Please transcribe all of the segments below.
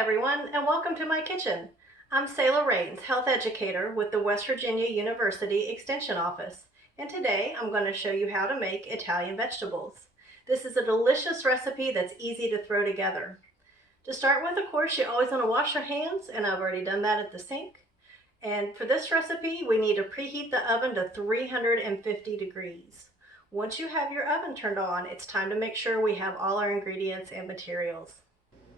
everyone, and welcome to my kitchen. I'm Selah Raines, health educator with the West Virginia University Extension Office, and today I'm going to show you how to make Italian vegetables. This is a delicious recipe that's easy to throw together. To start with, of course, you always want to wash your hands, and I've already done that at the sink. And for this recipe, we need to preheat the oven to 350 degrees. Once you have your oven turned on, it's time to make sure we have all our ingredients and materials.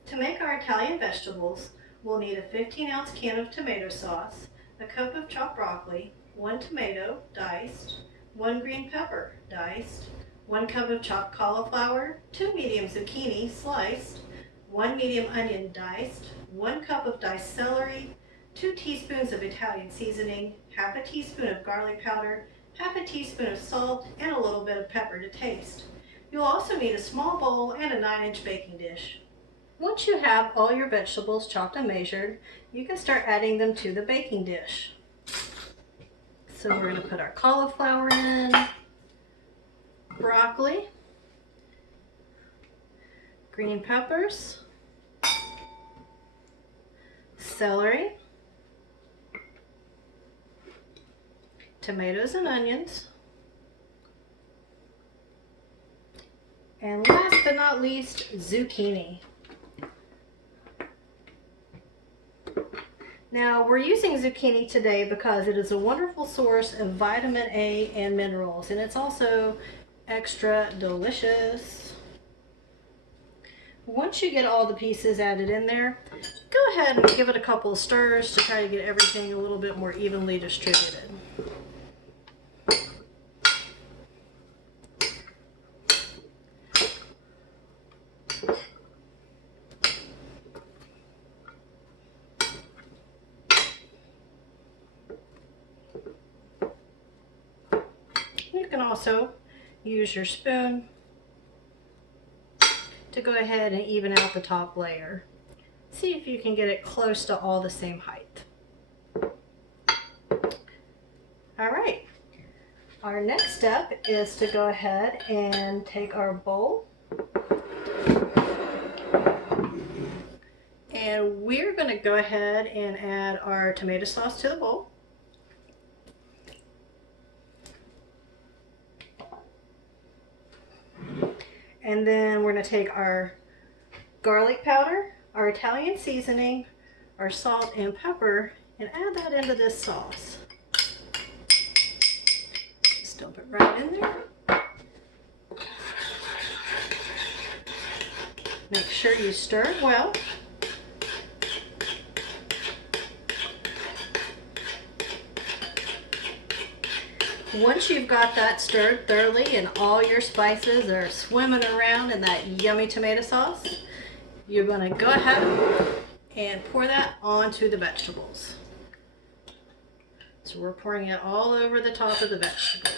To make our Italian vegetables, we'll need a 15-ounce can of tomato sauce, a cup of chopped broccoli, 1 tomato, diced, 1 green pepper, diced, 1 cup of chopped cauliflower, 2 medium zucchini, sliced, 1 medium onion, diced, 1 cup of diced celery, 2 teaspoons of Italian seasoning, half a teaspoon of garlic powder, half a teaspoon of salt, and a little bit of pepper to taste. You'll also need a small bowl and a 9-inch baking dish. Once you have all your vegetables chopped and measured, you can start adding them to the baking dish. So we're going to put our cauliflower in, broccoli, green peppers, celery, tomatoes and onions, and last but not least, zucchini. Now, we're using zucchini today because it is a wonderful source of vitamin A and minerals, and it's also extra delicious. Once you get all the pieces added in there, go ahead and give it a couple of stirs to try to get everything a little bit more evenly distributed. You can also use your spoon to go ahead and even out the top layer. See if you can get it close to all the same height. All right, our next step is to go ahead and take our bowl, and we're going to go ahead and add our tomato sauce to the bowl. And then we're going to take our garlic powder, our Italian seasoning, our salt and pepper, and add that into this sauce. Just dump it right in there. Make sure you stir it well. Once you've got that stirred thoroughly and all your spices are swimming around in that yummy tomato sauce, you're going to go ahead and pour that onto the vegetables. So we're pouring it all over the top of the vegetables.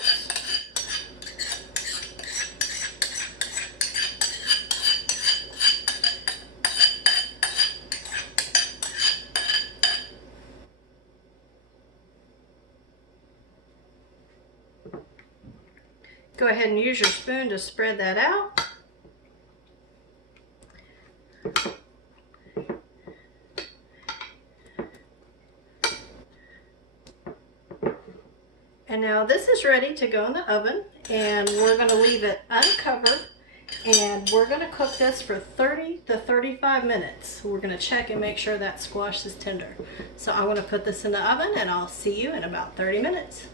Go ahead and use your spoon to spread that out. And now this is ready to go in the oven, and we're going to leave it uncovered, and we're going to cook this for 30 to 35 minutes. We're going to check and make sure that squash is tender. So I'm going to put this in the oven, and I'll see you in about 30 minutes.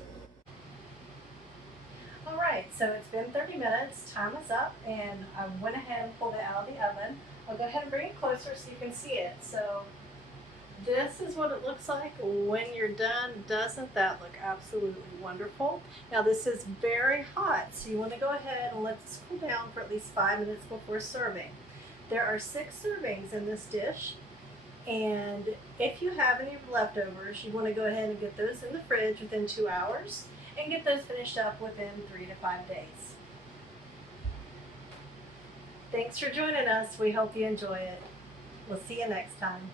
Alright, so it's been 30 minutes, time is up, and I went ahead and pulled it out of the oven. I'll go ahead and bring it closer so you can see it. So this is what it looks like when you're done. Doesn't that look absolutely wonderful? Now this is very hot, so you want to go ahead and let this cool down for at least 5 minutes before serving. There are 6 servings in this dish, and if you have any leftovers, you want to go ahead and get those in the fridge within 2 hours. And get those finished up within 3 to 5 days. Thanks for joining us. We hope you enjoy it. We'll see you next time.